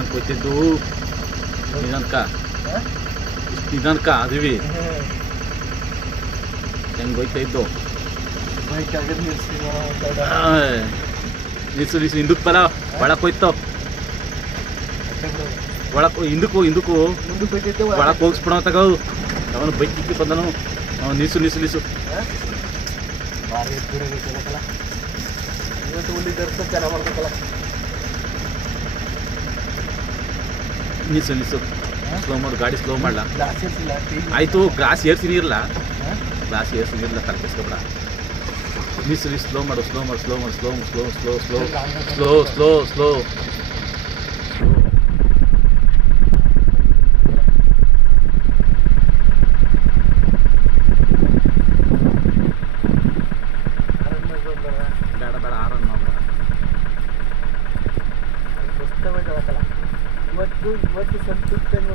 ನಿಧಾನಕ್ಕೆ ಹೋಗ್ತಿದ್ದು ನಿಧಾನಕ್ಕ ಅದಿವಿ ಹೆಂಗೆ ಹೋಯ್ತಾ ಇದ್ದು ನಿಲ್ಸು ಹಿಂದಕ್ಕೆ ಬರ ಒಳಕ್ಕೆ ಹೋಯ್ತು ಒಳಕ್ಕೆ ಹಿಂದಕ್ಕೂ ಒಳಕ್ಕೆ ಹೋಗಿಸ್ಬಿಡೋ ತಗೋ ಅವನು ಬೈಕ್ ಕಿಕ್ಕಿ ಬಂದನು ನಿಲ್ಸು ನಿಲ್ಸು ಸ್ಲೋ ಮಾಡು ಗಾಡಿ ಸ್ಲೋ ಮಾಡಲ ಆಯಿತು ಗ್ಲಾಸ್ ಏರ್ಸಿನಿರಲ್ಲ ತಲೆಸ್ಕೊಬೇಡ ನಿಲ್ಸು ಸ್ಲೋ ಮಾಡು ಸ್ಲೋ ಬೇಡ ಆರನ್ ಮಾಡ್ಬೇಡ ಇವತ್ತು ಸಂತೃಪ್ತಿ ಇಲ್ಲ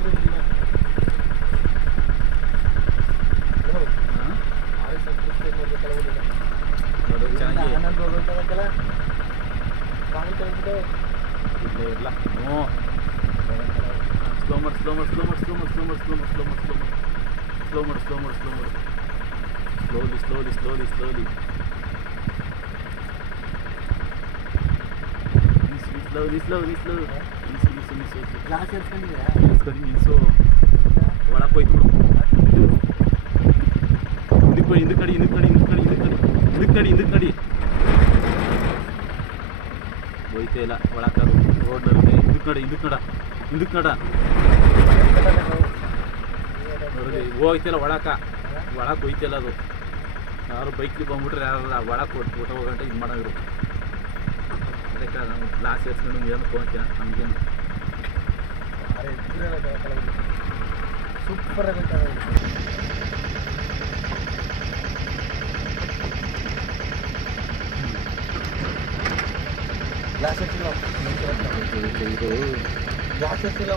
ಸ್ಲೋ ಮಾಡು ಸ್ಲೋಲಿ ಗ್ಲಾಸ್ ನಿಲ್ಸು ಒಳಕ್ಕೆ ಹೋಯ್ತು ಬಿಡು ಹಿಂದಕ್ಕೆ ನಡಿ ಹೋಯ್ತಾ ಇಲ್ಲ ಒಳಕ್ಕೆ ರೋಡ್ನಲ್ಲಿ ಹಿಂದಕ್ಕೆ ನಡ ಹೋಗ್ತಿಲ್ಲ ಒಳಕ್ಕೆ ಹೋಯ್ತಿಲ್ಲ ಅದು ಯಾರು ಬೈಕ್ಲಿ ಬಂದ್ಬಿಟ್ರೆ ಯಾರಲ್ಲ ಒಳಕ್ಕೆ ಊಟ ಹೋಗಂಟ ಇದು ಮಾಡೋರು ಅದಕ್ಕೆ ನಾವು ಗ್ಲಾಸ್ ಏರ್ಸ್ಕೊಂಡು ಏನು ತೊಗೊಳ್ತೀನ ನಮಗೇನು ಸೂಪರ್ ಆಗುತ್ತೆ ಗ್ಲಾಸ್ ಇರ್ತಿಲ್ಲ ಇದು ಗ್ಲಾಸ್ ಇರ್ತಿಲ್ಲ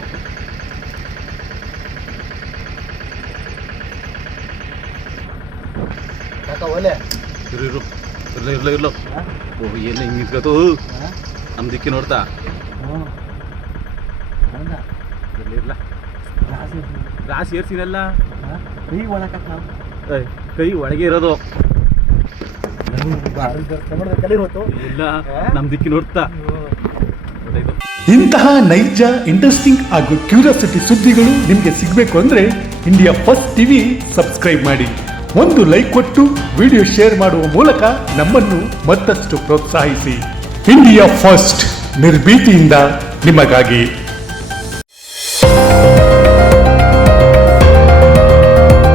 ಯಾಕ ಒಲೆ ಇರ್ಲೋ ಓ ಏನು ಹಿಂಗೆ ನಿಂತ್ಕೋತು ನಮ್ಮ ದಿಕ್ಕಿ ನೋಡ್ತಾ ಇರ್ಲಿಲ್ಲ ಗ್ಲಾಸ್ ಏರ್ಸಿನಲ್ಲ ಕೈ ಒಳಗೆ ಇರೋದು ಇಲ್ಲ ನಮ್ಮ ದಿಕ್ಕಿ ನೋಡ್ತಾ ಇಂತಹ ನೈಜ ಇಂಟ್ರೆಸ್ಟಿಂಗ್ ಹಾಗೂ ಕ್ಯೂರಿಯಾಸಿಟಿ ಸುದ್ದಿಗಳು ನಿಮಗೆ ಸಿಗಬೇಕು ಅಂದರೆ ಇಂಡಿಯಾ ಫಸ್ಟ್ ಟಿವಿ ಸಬ್ಸ್ಕ್ರೈಬ್ ಮಾಡಿ, ಒಂದು ಲೈಕ್ ಕೊಟ್ಟು ವಿಡಿಯೋ ಶೇರ್ ಮಾಡುವ ಮೂಲಕ ನಮ್ಮನ್ನು ಮತ್ತಷ್ಟು ಪ್ರೋತ್ಸಾಹಿಸಿ. ಇಂಡಿಯಾ ಫಸ್ಟ್, ನಿರ್ಭೀತಿಯಿಂದ ನಿಮಗಾಗಿ.